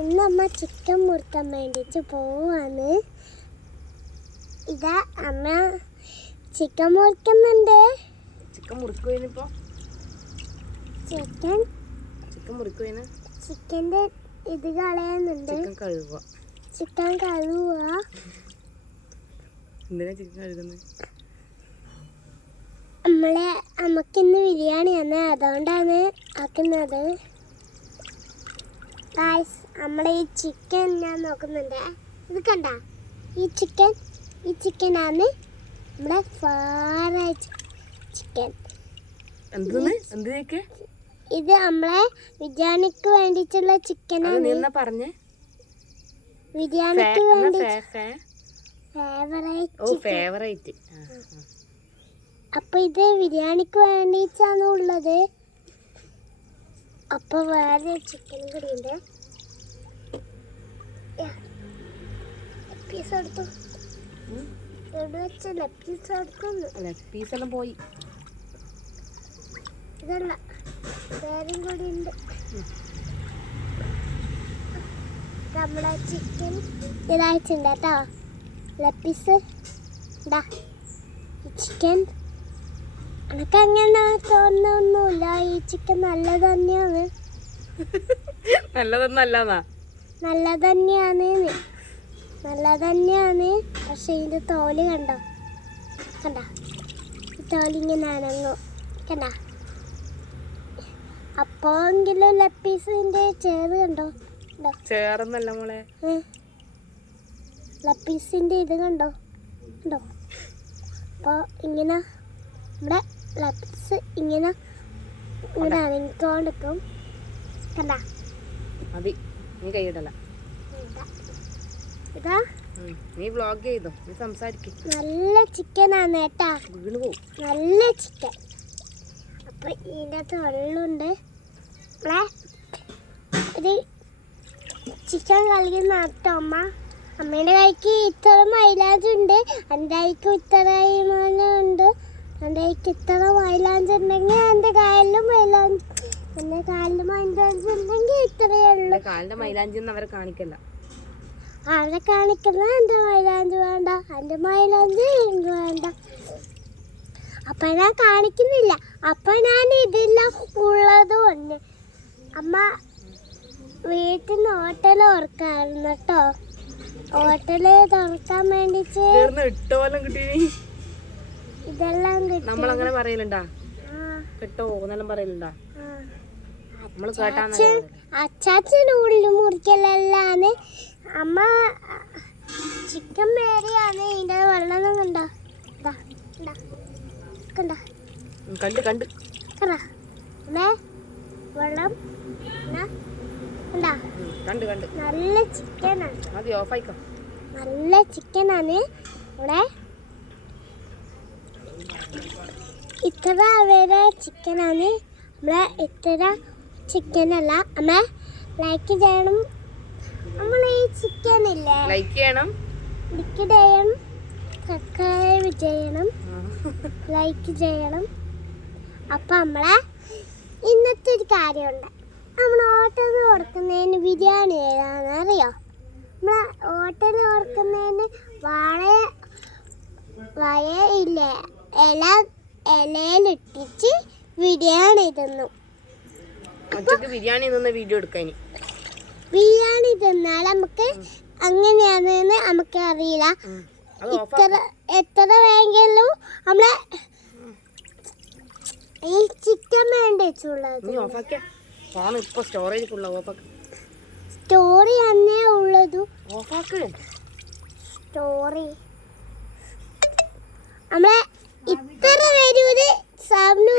ഇന്ന് അമ്മ ചിക്കൻ മുറിക്കാൻ വേണ്ടിട്ട് പോവാണ്. ഇതാ അമ്മ ചിക്കൻ മുറിക്കുന്നുണ്ട്. ചിക്കൻ്റെ ഇത് കളയുന്നുണ്ട്. ചിക്കൻ കഴുകുക. അമ്മക്കിന്ന് ബിരിയാണിയാണ്, അതുകൊണ്ടാണ് ആക്കുന്നത്. നമ്മളെ ഈ ചിക്കൻ ഞാൻ നോക്കുന്നുണ്ട്. ഇത് കണ്ട, ഈ ചിക്കനാണ് നമ്മുടെ ഫേവറേറ്റ് ചിക്കൻ. ഇത് നമ്മളെ ബിരിയാണിക്ക് വേണ്ടിയിട്ടുള്ള ചിക്കനാണ്. ബിരിയാണിക്ക് വേണ്ടി ഫേവറേറ്റ്. അപ്പൊ ഇത് ബിരിയാണിക്ക് വേണ്ടിയിട്ടാണ് ഉള്ളത്. അപ്പൊ വേറെ ചിക്കനും കൂടി ഉണ്ട്. പീസ് എടുത്തു. പീസെല്ലാം പോയി. ഇതല്ല, വേറെയും കൂടി ഉണ്ട്. നമ്മുടെ ചിക്കൻ ഇതായിട്ടുണ്ട് കേട്ടോ. പീസ് ഇതാ ചിക്കൻ. എനക്കങ്ങനെ തോന്നുന്നൊന്നുമില്ല. ഈ ചിക്കൻ നല്ല തന്നെയാണ്. നല്ല തന്നെയാണ്. പക്ഷെ ഇതിന്റെ തോല് കണ്ട ഈ തോലിങ്ങനെ അനങ്ങും. കണ്ട അപ്പോങ്കിലും ലപ്പീസിന്റെ ചേറ് കണ്ടോ? ചേർന്നല്ല മോളെ, ലപ്പീസിന്റെ ഇത് കണ്ടോ? അപ്പൊ ഇങ്ങനെ നമ്മുടെ ലപ്പീസ് ഇങ്ങനെ അനങ്ങിക്കൊണ്ടിരിക്കും. കണ്ട നീ കൈയിടല. ഇതാ നീ വ്ലോഗ് ചെയ്തോ, നീ സംസാരിക്കും. നല്ല ചിക്കനാണ് കേട്ടാ, നല്ല ചിക്കൻ. അപ്പൊ ഇതിൻ്റെ അകത്ത് വെള്ളമുണ്ട്. ഒരു ചിക്കൻ കളിക്കുന്ന കേട്ടോ അമ്മ. അമ്മേൻ്റെ കൈക്ക് ഇത്ര മൈലാഞ്ച് ഉണ്ട്, എൻ്റെ കൈക്ക് ഇത്ര ഉണ്ട്. എൻ്റെ കൈക്ക് ഇത്ര മൈലാഞ്ച് ഉണ്ടെങ്കിൽ എൻ്റെ കാലിലും മൈലാഞ്ച്, എൻ്റെ കാലിൽ മൈലാഞ്ച് ഉണ്ടെങ്കിൽ ഇത്രയേ ഉള്ളൂ. കാലിന്റെ മൈലാഞ്ചി അവരെ കാണിക്കല്ല, അവിടെ കാണിക്കുന്ന എൻ്റെ മൈലാഞ്ച് വേണ്ട, എൻ്റെ മൈലാഞ്ച് എനിക്ക് വേണ്ട. അപ്പൊ ഞാൻ കാണിക്കുന്നില്ല. അപ്പൊ ഞാൻ ഇതെല്ലാം ഉള്ളത് കൊണ്ട് അമ്മ വീട്ടിൽ നിന്ന് ഹോട്ടൽ തുറക്കായിരുന്നു കേട്ടോ. ഹോട്ടല് തുറക്കാൻ വേണ്ടിട്ട് ഇതെല്ലാം നമ്മളങ്ങനെ പറയലുണ്ടാ? അച്ചാച്ചൻ ഉള്ളിൽ മുറിക്കലാണ്. അമ്മ ചിക്കൻ മേരിയാണ്. ഇതിന്റെ വെള്ളം കണ്ട വെള്ളം നല്ല ചിക്കനാണ്. നല്ല ചിക്കനാണ്. ഇവിടെ ഇത്ര വരെ ചിക്കനാണ്. നമ്മളെ ഇത്ര ചിക്കനല്ല. അമ്മ ലൈക്ക് ചെയ്യണം. നമ്മൾ ഈ ചിക്കൻ ഇല്ലേ, ലൈക്ക് ചെയ്യണം, സബ്സ്ക്രൈബ് ചെയ്യണം, ലൈക്ക് ചെയ്യണം. അപ്പൊ നമ്മളെ ഇന്നത്തെ ഒരു കാര്യമുണ്ട്. നമ്മൾ ഹോട്ടൽ കൊടുക്കുന്നതിന് ബിരിയാണി ഏതാണെന്ന് അറിയോ? നമ്മളെ ഹോട്ടൽ കൊടുക്കുന്നതിന് വയയില്ലേ, ഇലയിലിട്ടിച്ച് ബിരിയാണി തിന്നു. ബിരിയാണി തിന്ന വീഡിയോ എടുക്കാൻ. ബിരിയാണി തിന്നാൽ നമുക്ക് അങ്ങനെയാണെന്ന് നമുക്ക് അറിയില്ല. എത്ര വേണമെങ്കിലും നമ്മളെ ഈ ചിക്കൻ വേണ്ടിച്ചുള്ളത് സ്റ്റോറി തന്നെ ഉള്ളതു. സ്റ്റോറി നമ്മളെ ഇത്ര വരൂര് സാബിന്